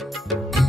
you